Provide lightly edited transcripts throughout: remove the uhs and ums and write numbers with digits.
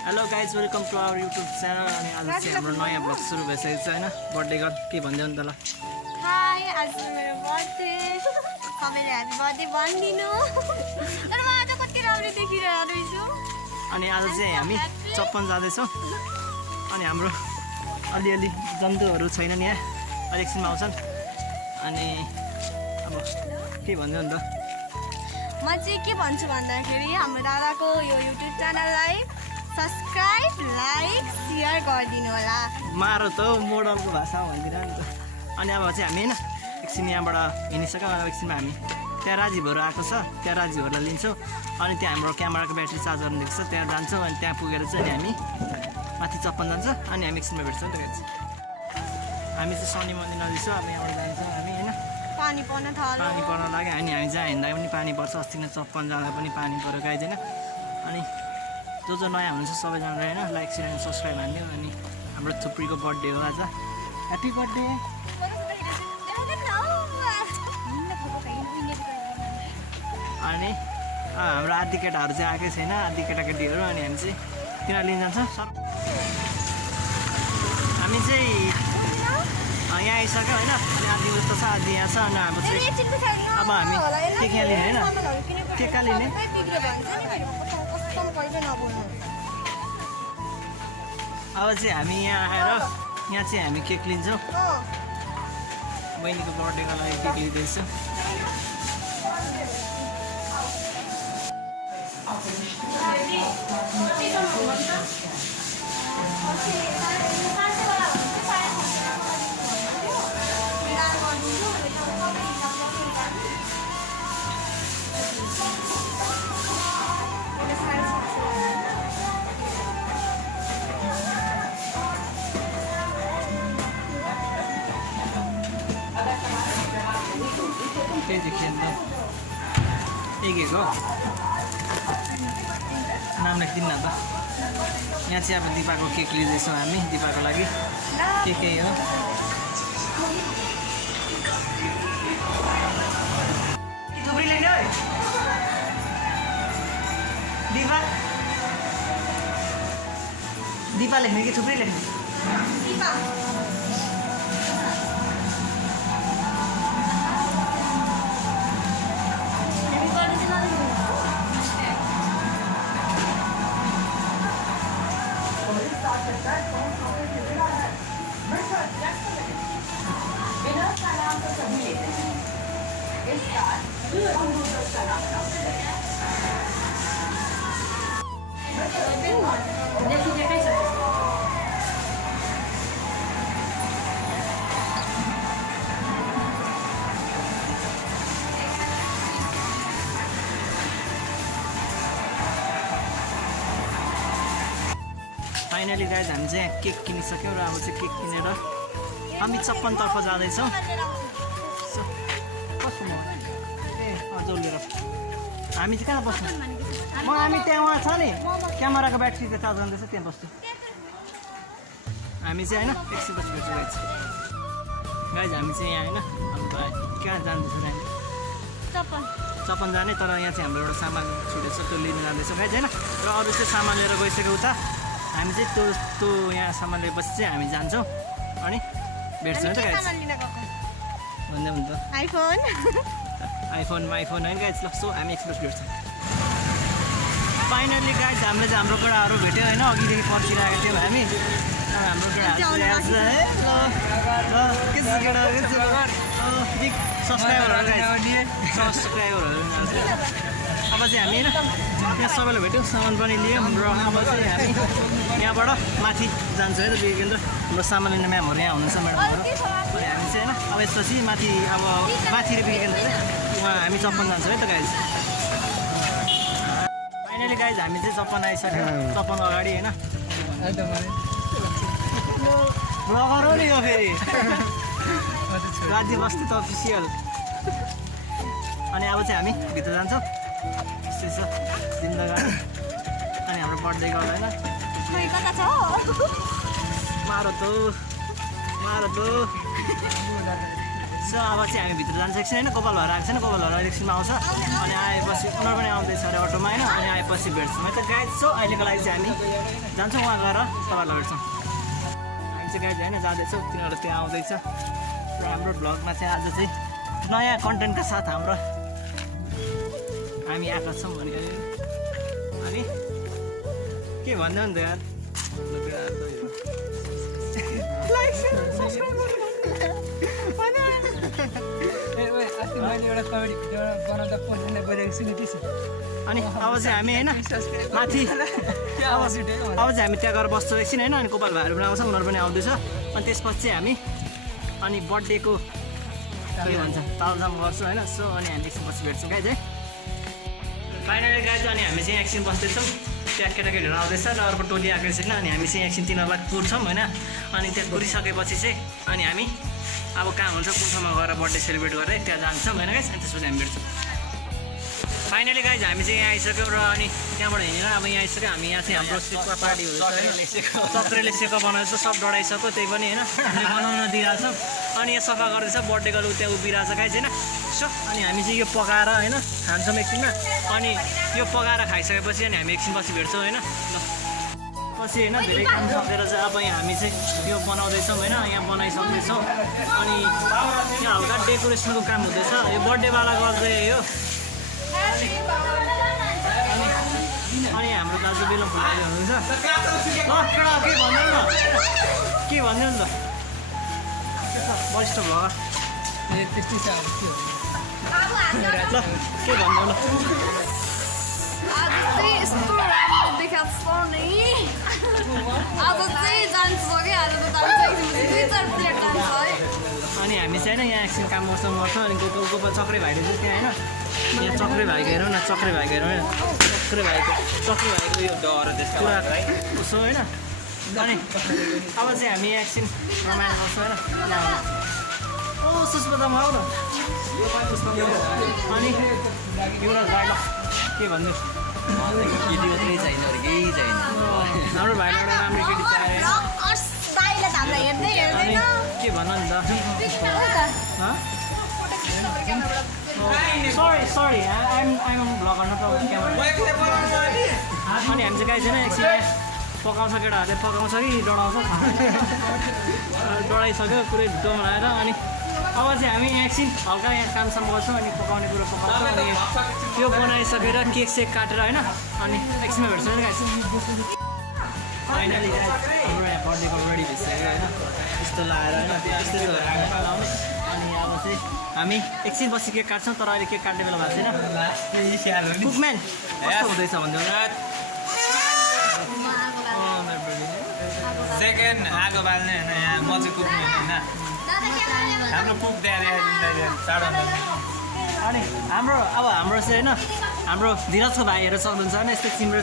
Hello guys welcome to our YouTube channel. अनि आज चाहिँ हाम्रो नयाँ ब्लग सुरु भइसकेको छ होइन। बर्थडे गर्ल के भन्दै नि त ल। हाई, आज मेरो बर्थडे। सबैले ह्यापी बर्थडे भनिदिनु। तर म आज कति राम्रो देखिरहेको छु। अनि आज चाहिँ हामी चप्पन जाँदैछौँ। अनि हाम्रो अलिअलि जन्तुहरू छैनन् यहाँ, एकछिनमा आउँछन्। अनि अब के भन्दै नि त म चाहिँ के भन्छु भन्दाखेरि हाम्रो दादाको यो युट्युब च्यानललाई सब्सक्राइब, लाइक, सेयर गरिदिनु होला। मारो त मोडलको भाषामा भनिदिएर नि त। अनि अब चाहिँ हामी होइन एकछिन यहाँबाट हिँडिसक्यौँ। अब एकछिनमा हामी त्यहाँ राजीभहरू आएको छ, त्यहाँ राजीभहरूलाई लिन्छौँ। अनि त्यहाँ हाम्रो क्यामेराको ब्याट्री चार्ज गर्नु दिएको छ, त्यहाँ जान्छौँ। अनि त्यहाँ पुगेर चाहिँ हामी माथि चप्पन जान्छौँ। अनि हामी एकछिनमा भेट्छौँ नि त गाइज। हामी चाहिँ शनि मन्दिर नजिक छ। अब यहाँबाट जान्छौँ हामी होइन। पानी पर्न थाल्यो। पानी पर्न लाग्यो। अनि हामी जहाँ हिँड्दा पनि पानी पर्छ। अस्ति नै चप्पन जाँदा पनि पानी पऱ्यो गाइज होइन। अनि जो नयाँ हुनुहुन्छ सबैजनालाई होइन लाइक, सेयर एन्ड सब्सक्राइब हानिदियो। अनि हाम्रो थुप्रीको बर्थडे हो आज। Happy birthday. अनि हाम्रो आदि केटाहरू चाहिँ आएकै छैन, आदि केटाकेटीहरू। अनि हामी चाहिँ तिनीहरू लिन जान्छौँ सर। हामी चाहिँ यहाँ आइसक्यो होइन। आदि जस्तो छ, आदि यहाँ छ। अनि हाम्रो चाहिँ अब हामी केक यहाँ लिने होइन। केक कहाँ लिने? अब चाहिँ हामी यहाँ आएर यहाँ चाहिँ हामी केक लिन्छौँ। बहिनीको बर्थडेको लागि केक लिँदैछु। त्यही चाहिँ खेल्नु एक हो। नाम लेखिदिनु न त। यहाँ चाहिँ अब दिपाको केक लिँदैछौँ हामी, दिपाको लागि केकै हो। थुप्री लिने है दिपा। दिपा लेख्ने कि थुप्री लेख्ने? फाइनली गाइज हामी चाहिँ यहाँ केक किनिसक्यौँ। र अब चाहिँ केक किनेर हामी चप्पनतर्फ जाँदैछौँ। जोडेर हामी चाहिँ कहाँ बस्छौँ? हामी त्यहाँ उहाँ छ नि, क्यामेराको ब्याट्रीको चार्ज गर्दैछ, त्यहाँ बस्छु। हामी चाहिँ होइन एकछिन पछि भेट्छु गाइज। गाइज हामी चाहिँ यहाँ होइन अब कहाँ जाँदैछ हामी? चप्पन जाने। तर यहाँ चाहिँ हाम्रो एउटा सामान छुटेछ, त्यो लिनु जाँदैछौँ गाइज होइन। र अरू चाहिँ सामान लिएर गइसक्यो उता। हामी चाहिँ त्यो यहाँ सामान लिएपछि चाहिँ हामी जान्छौँ। अनि भेट्छौँ नि त गाइज। भन्दै हुन्छ आइफोन होइन गाइज। ल सो हामी एक्सप्रेस भेट्छौँ। फाइनल्ली गाइज हामीले चाहिँ हाम्रो केटाहरू भेट्यो होइन। अघिदेखि पर्खिरहेको थियौँ हामी। हाम्रो केटाहरू सब्सक्राइबरहरू अब चाहिँ हामी होइन यहाँ सबैलाई भेट्यौँ, सामान पनि लियौँ। र अब चाहिँ हामी यहाँबाट माथि जान्छौँ है त। केन्द्र हाम्रो सामान लिने म्यामहरू यहाँ हुनुहुन्छ, म्याडमहरू। अनि हामी चाहिँ होइन अब यसपछि माथि अब माथि र केन्द्र चाहिँ उहाँ हामी चप्पन जान्छौँ है त गाइज। फाइनली गाइज हामी चाहिँ चप्पन आइसक्यो। चप्पन अगाडि होइन ब्लगर हो नि यो फेरि राज्य बस्ती त अफिसियल। अनि अब चाहिँ हामी भित्र जान्छौँ। यस्तै छ जिन्दगानी। अनि हाम्रो बर्थडे गर्दैन मारो त सो अब चाहिँ हामी भित्र जान्छ एकछिन होइन गोपालहरू आएको छैन गोपालहरू एकछिनमा आउँछ अनि आएपछि उनीहरू पनि आउँदैछ अरे अटोमा होइन अनि आएपछि भेट्छौँ है त गाइज सो अहिलेको लागि चाहिँ हामी जान्छौँ उहाँ गएर तपाईँहरूलाई भेट्छौँ हामी चाहिँ गाइज होइन जाँदैछौँ तिनीहरू त्यहाँ आउँदैछ र हाम्रो भ्लगमा चाहिँ आज चाहिँ नयाँ कन्टेन्टका साथ हाम्रो हामी आएका छौँ भने अनि के भन्दै नि त यार मैले एउटा कमेडी भिडियो बनाउँदा पोस्टलाई गरेको छु नि के छ अनि अब चाहिँ हामी होइन माथि अब चाहिँ हामी त्यहाँ गएर बस्छौँ एकछिन होइन अनि गोपाल भाइहरू पनि आउँछ उनीहरू पनि आउँदैछ अनि त्यसपछि चाहिँ हामी अनि बर्थडेको के भन्छ तालझाम गर्छौँ होइन सो अनि हामी एकछिन पछि भेट्छौँ गाइज है फाइनली गाइज अनि हामी चाहिँ एकछिन बस्दैछौँ त्यहाँ केटाकेटीहरू आउँदैछ र अर्को टोली आएको छैन अनि हामी चाहिँ एकछिन तिनीहरूलाई कुर्छौँ होइन अनि त्यहाँ कुरिसकेपछि चाहिँ अनि हामी अब कहाँ हुन्छ कुन ठाउँमा गएर बर्थडे सेलिब्रेट गरेर त्यहाँ जान्छौँ होइन गाइज अनि त्यसपछि हामी भेट्छौँ फाइनली गाइज हामी चाहिँ यहाँ आइसक्यौँ र अनि त्यहाँबाट हिँडेर अब यहाँ आइसक्यो हामी यहाँ चाहिँ हाम्रो सेकुवा पार्टी हुँदैछ चक्रेले सेकुवा बनाउँछ सब डढाइसक्यो त्यही पनि होइन हामीले बनाउन दिइरहेछौँ अनि यहाँ सफा गर्दैछ बर्थडेको त्यहाँ उभिरहेछ गाइज होइन सो अनि हामी चाहिँ यो पकाएर होइन खान्छौँ एकछिनमा अनि यो पकाएर खाइसकेपछि अनि हामी एकछिन पछि भेट्छौँ होइन ल पछि होइन धेरै काम सकेर चाहिँ अब यहाँ हामी चाहिँ यो बनाउँदैछौँ होइन यहाँ बनाइसक्दैछौँ अनि यहाँ हल्का डेकोरेसनको काम हुँदैछ यो बर्थडेवाला गर्दै हो अनि हाम्रो दाजु बेलुन फुलाएर हुनुहुन्छ ल केटा के भन्दैन न के भन्दैन त वरिष्ठ भ्लगर त्यस्तै छ अब के ल के भन्नु ल आज चाहिँ यस्तो राम्रो देखाएको छ नि आज चाहिँ जान्छु कि आज त जान्छ दुई चार प्लेट जान्छ है अनि हामी चाहिँ होइन यहाँ एकछिन काम गर्छौँ अनि गोपा चक्रे भाइले चाहिँ त्यहाँ होइन यहाँ चक्रे भाइको हेरौँ न चक्रे भाइको हेरौँ होइन चक्रे भाइको यो डर पुरा उसो होइन अनि अब चाहिँ हामी एकछिन रमाइलो गर्छौँ होइन ओ सुस्मितामा आऊ न अनि एउटा गाडी के भन्नु केही छैन केही छैन हाम्रो भाइलाई एउटा राम्रो केटी चाहियो दाइले त हामीलाई हेर्दै अनि हेर्दैन के भन नि त सरी आइम भ्लगर न अनि हामी चाहिँ गाई छैन एकछिन पकाउँछ केटाहरूले पकाउँछ कि डढाउँछ डढाइसक्यो पुरै डोमाएर अनि अब चाहिँ हामी एकछिन हल्का यहाँ कामसाम गर्छौँ अनि पकाउने कुरो पकाउँछौँ अनि त्यो बनाइसकेर केक सेक काटेर होइन अनि एकछिनमा भेट्छौँ नि गाई फाइनली हाम्रो यहाँ बर्थडेको रेडी भइसक्यो होइन यस्तो लाएर होइन त्यस्तै लाउने अनि अब चाहिँ हामी एकछिन पछि केक काट्छौँ तर अहिले केक काट्ने बेला भएको छैन कुकम्यान कस्तो हुँदैछ भन्दै सेकेन्ड आगो बाल्ने होइन यहाँ म चाहिँ कुक्ने होइन हाम्रो कुक चाँडो अनि हाम्रो चाहिँ होइन हाम्रो धीरजको भाइहरू सक्नुहुन्छ होइन यस्तै चिम्रो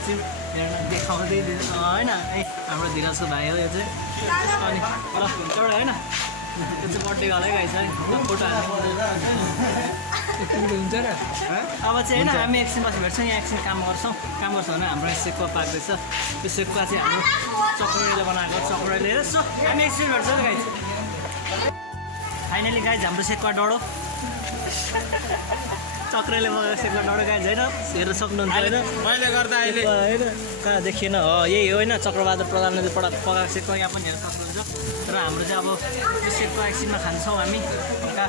हेर्न देखाउँदै होइन है हाम्रो धीरजको भाइ हो यो चाहिँ अनि ल एउटा होइन त्यो चाहिँ बर्थडेवालै गाई छ है फोटो हुन्छ र अब चाहिँ होइन हामी एकछिन पछि भेट्छौँ यहाँ एकछिन काम गर्छौँ भने हाम्रो सेकुवा पाक्दैछ त्यो सेकुवा चाहिँ हाम्रो चक्रेले बनाएको चक्रेले यसो हामी एकछिन भेट्छौँ गाई फाइनली गाई हाम्रो सेकुवा डढो चक्रेले बनाएको सेकुवा डढो गाई होइन हेर्न सक्नुहुन्छ होइन मैले गर्दा अहिले होइन कहाँ देखिएन हो यही हो होइन चक्रबहादुर प्रधानले पकाएको सेकुवा यहाँ पनि हेर्न सक्नुहुन्छ र हाम्रो चाहिँ अब त्यो सेकुवा एकछिनमा खान्छौँ हामी हल्का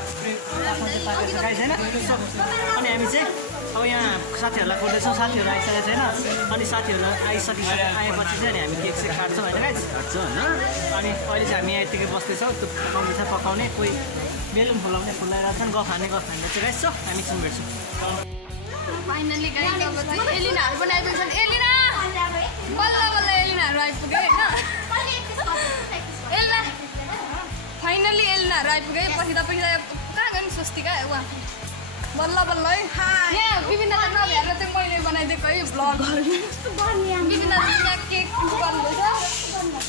पाकेको गाई छैन अनि हामी चाहिँ अब यहाँ साथीहरूलाई खोज्दैछौँ साथीहरू आइसकेको छैन अनि साथीहरू आएपछि चाहिँ अनि हामी केक सेक काट्छौँ होइन गाई काट्छौँ होइन अनि अहिले चाहिँ हामी यहाँ यतिकै बस्दैछौँ त्यो पकाउने कोही बेलुन फुलाइरहेको छन् गफ खाने चाहिँ गाइस छ हामी एकछिन भेट्छौँ फाइनली गाइस अब चाहिँ एलिनाहरू पनि आइपुग्छ एलिना बल्ल बल्ल एलिनाहरू आइपुग्यो होइन एलिना फाइनली एलिनाहरू आइपुग्यो पछि तपाईँ कहाँ गयो नि स्वस्तिका उहाँ बल्ल बल्ल है यहाँ विभिन्नता नभएर चाहिँ मैले बनाइदिएको है भ्लगहरू विभिन्नता यहाँ केक गर्नुहुँदैछ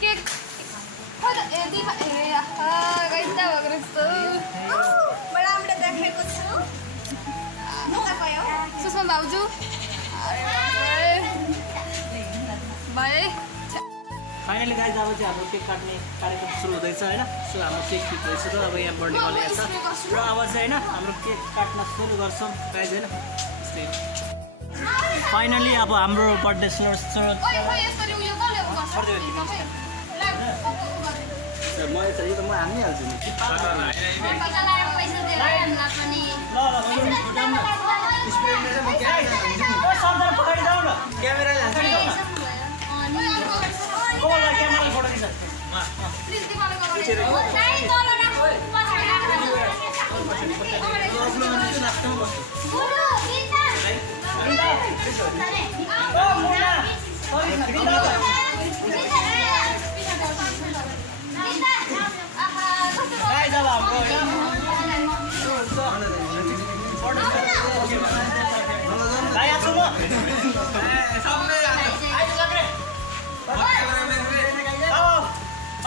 केक सुषमा भाउजू भाइ फाइनली गाइज अब चाहिँ हाम्रो केक काट्ने कार्यक्रम सुरु हुँदैछ होइन सो हाम्रो केक फिट्दैछ र अब यहाँ बर्थडे गर्ल छ र अब चाहिँ होइन हाम्रो केक काट्न सुरु गर्छौँ गाइज होइन त्यस्तै फाइनली अब हाम्रो बर्थडे सुरु म हानिहाल्छु नि क्यामेरा फोटो खिच्छ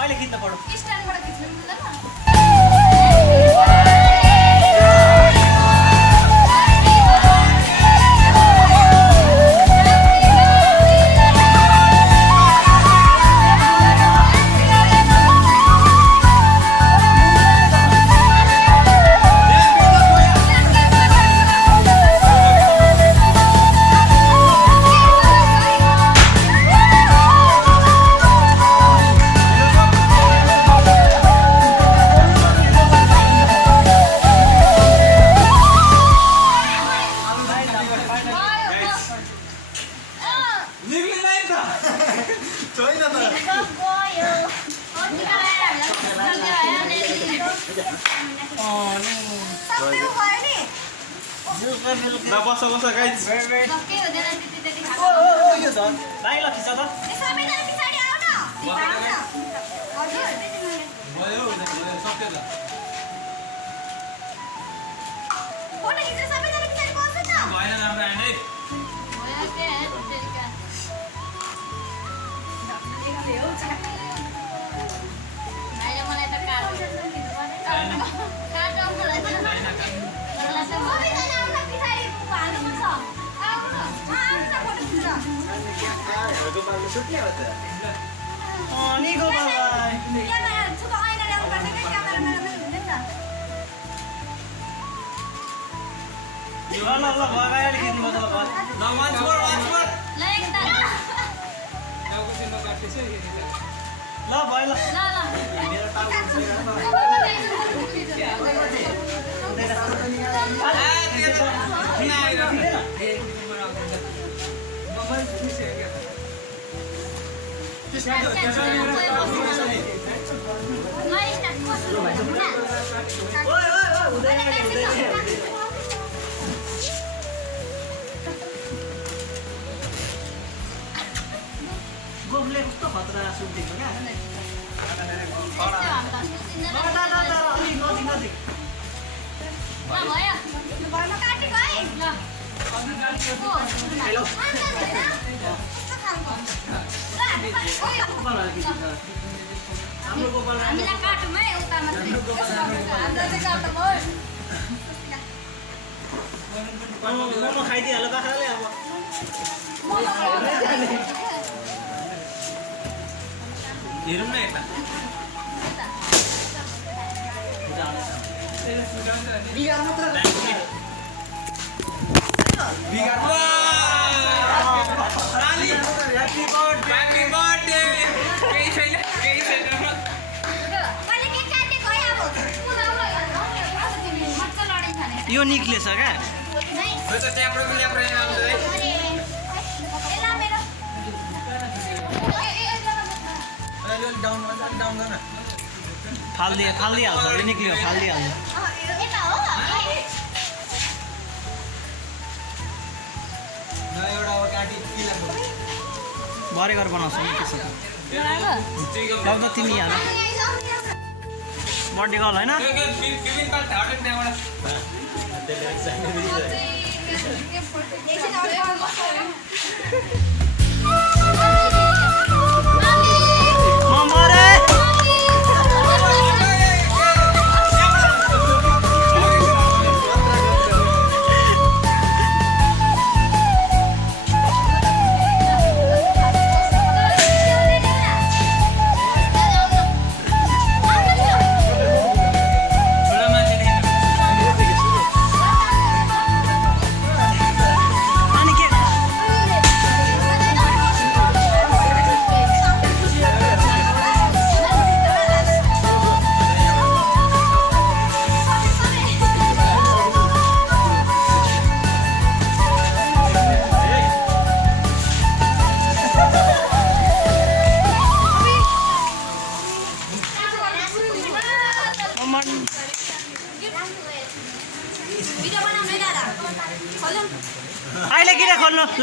अहिले खिच्न फोटो स्ट्यान्डबाट खिच्नु मिल्दैन बस बस गाइज भाइ ल खिच्छ त भएन राम्रो आएन निको बाबाई ल ल ल भगाइहाल्यो खिच्नुपर्छ ल once more ल भयो ल गोफले कस्तो खतरा सुन्थेको क्या नजिक हाम्रो गोपाल मोमो खाइदिइहाल्यो बाख्राले अब हेरौँ न यता यो निक्लेछ क्या फालिदिइहाल्छ यो निक्ल्यो फालिदिइहाल्छ भरे गरेर बनाउँछ नि त्यसो त तिमी हाल बर्थडे गर्ल होइन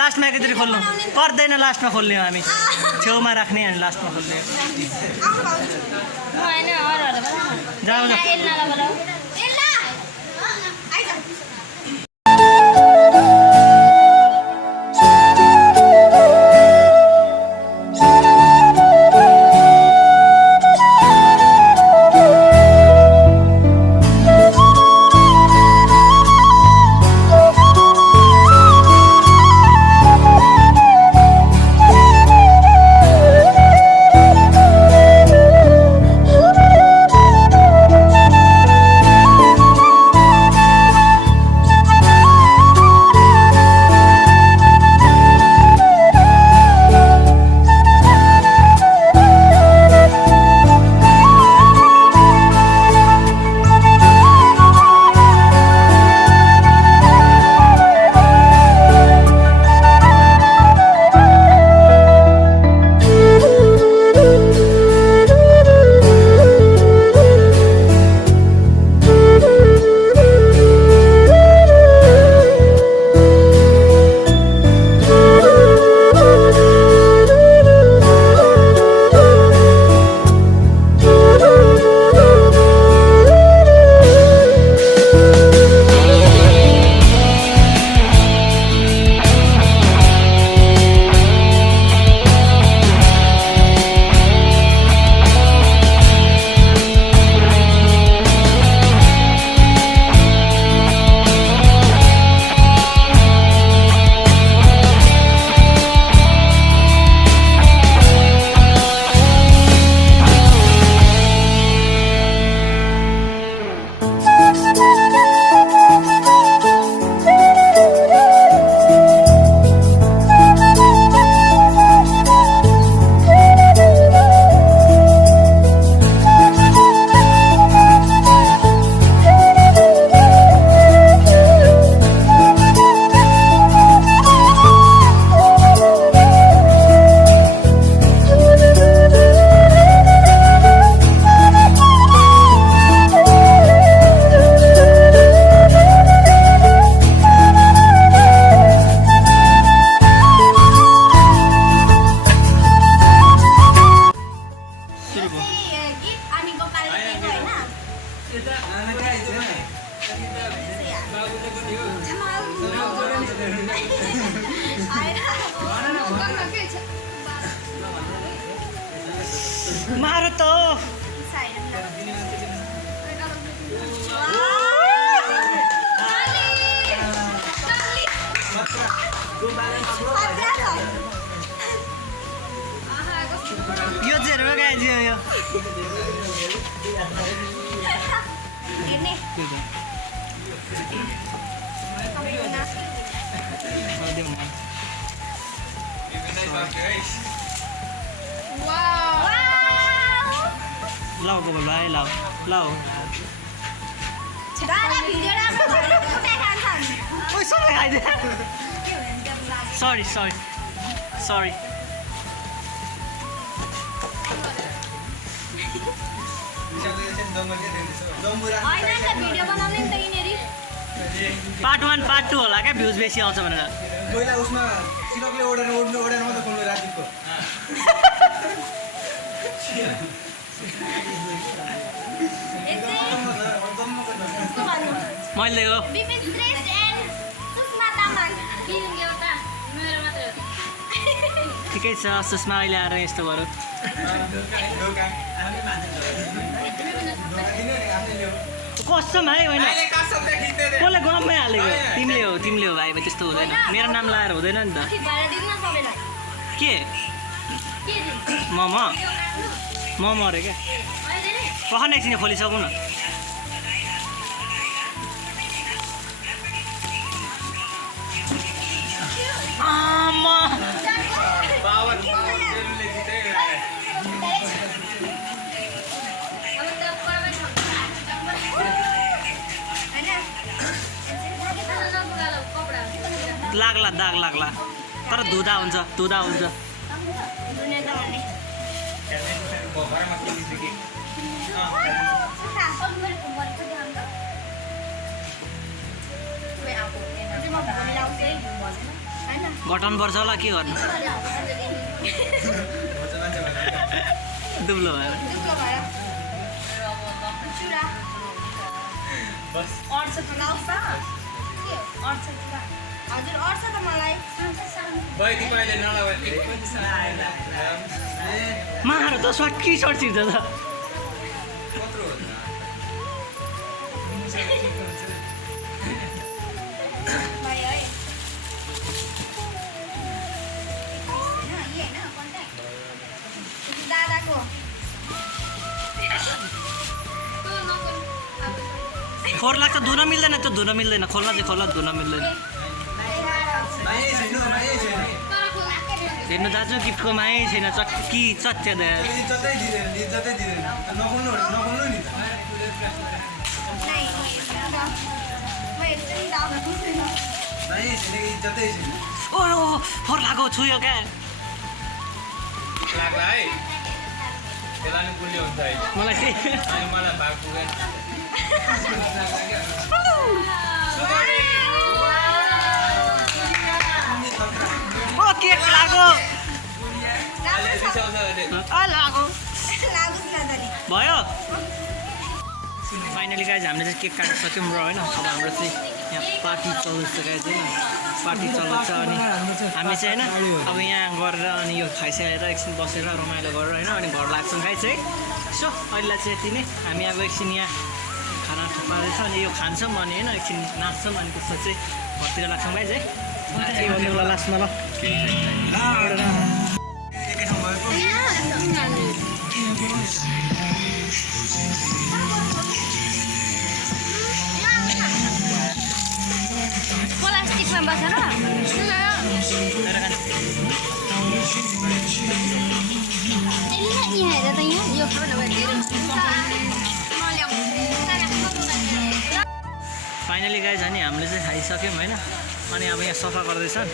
लास्टमा एकैचोटि खोल्नु पर्दैन, लास्टमा खोल्ने हो हामी, छेउमा राख्ने अनि लास्टमा खोल्ने हो। जाऊ जाऊ। मारो त यो चाहिँ हेर्नु गाइज यो लाओ गोबर भाइ लाओ लाओ sorry sorry sorry part 1 part 2 होला क्या भ्युज बेसी आउँछ भनेर पहिला उसमा सिरकले ओडेर मात्रै खोल्नु रातिको मैले हो ठिकै छ सुषमा अहिले आएर यस्तो गरौँ कस्तो भाइ होइन कसले गममै हालेको तिमीले हो भाइ त्यस्तो हुँदैन मेरो नाम लाएर हुँदैन नि त के मोमो अरे क्या पखन एकछिन खोलिसकौँ न लाग्ला दाग लाग्ला तर धुँदा हुन्छ घटाउनुपर्छ होला के गर्नु दुब्लो भएर दुब्लो भएर चुरा बस अड्छ त लाउँछ अड्छ चुरा हजुर अड्छ त मलाई बैठी पहिले नलाउ मार त सकी सर्ट छिर्छ त भाइ है दादाको फोहोर लाग्छ धुन मिल्दैन त्यो धुन मिल्दैन खोल्न चाहिँ खोल्न धुन मिल्दैन हेर्नु दाजु गिफ्टको मायै छैन चक्की चच्च्या दे इज्जतै दिँदैन नखोल्नु नि त मायै छैन कि इज्जतै छैन ओ फोहोर लाग्यो छुयो क्या लाग्ला है त्यसलाई नि गुलियो हुन्छ है मलाई चाहिँ अनि मलाई भाग पुगेन ओ केक लाग्यो अहिले रिसाउँछ अहिले लाग्यो लागोस् न दादी भयो फाइनली गाइज हामीले चाहिँ केक काटिसक्यौँ र होइन अब हाम्रो चाहिँ यहाँ पार्टी चल्दैछ गाइज होइन पार्टी चल्दैछ अनि हामी चाहिँ होइन अब यहाँ गरेर अनि यो खाइसकेर एकछिन बसेर रमाइलो गरेर होइन अनि घर लाग्छौँ गाइज है सो अहिलेलाई चाहिँ यति नै हामी अब एकछिन यहाँ खाना थुपार्दैछ अनि यो खान्छौँ अनि होइन एकछिन नाच्छौँ अनि त्यसपछि घरतिर लाग्छौँ गाइज है के भन्नु होला लास्टमा ल एकै ठाउँ भएको प्लास्टिकमा बसेर यहाँ हेर त यहाँ यो फाइनली गाइज अनि हामीले चाहिँ खाइसक्यौँ होइन अनि अब यहाँ सफा गर्दैछन्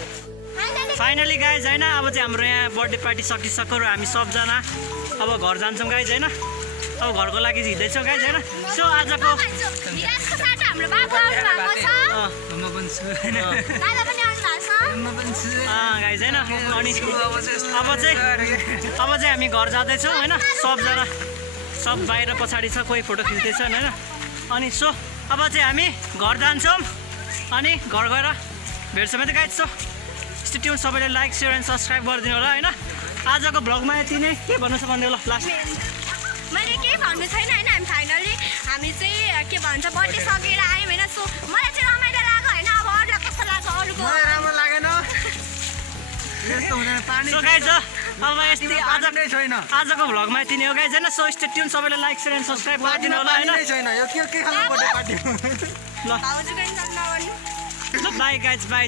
फाइनली गाइज होइन अब चाहिँ हाम्रो यहाँ बर्थडे पार्टी सकिसक्यो र हामी सबजना अब घर जान्छौँ गाइज होइन अब घरको लागि हिँड्दैछौँ गाइज होइन सो आजको हाम्रो बाबु आउनु भएको छ म पनि छु होइन दादा पनि आउनु भएको छ म पनि छु गाइज होइन अनि अब चाहिँ हामी घर जाँदैछौँ होइन सबजना सब बाहिर पछाडि छ कोही फोटो खिच्दैछन् होइन अनि सो अब चाहिँ हामी घर जान्छौँ अनि घर गएर भेट्छौँ है त गाइज सो स्टेट्युन सबैले लाइक सेयर एन्ड सब्सक्राइब गरिदिनु होला होइन आजको भ्लगमा यति नै के भन्नु छ भन्नु ल लास्ट मैले केही भन्नु छैन होइन हामी फाइनली हामी चाहिँ के भन्छ बर्थडे सकेर आयौँ होइन सो मलाई चाहिँ रमाइलो लाग्यो होइन अब अरूलाई कस्तो लाग्छ अरूको मलाई राम्रो लागेन यस्तो हुँदैन पानी सो गाइज अब यस्तै नै छैन आजको भ्लगमा यति नै हो गाइज होइन सो स्टेट्युन सबैले लाइक सेयर एन्ड सब्सक्राइब गरिदिनु होला होइन नै छैन यो के खालको बर्थडे पार्टी हो ल भाउजूको इन्सान नगर्नु बाई गाइज बाई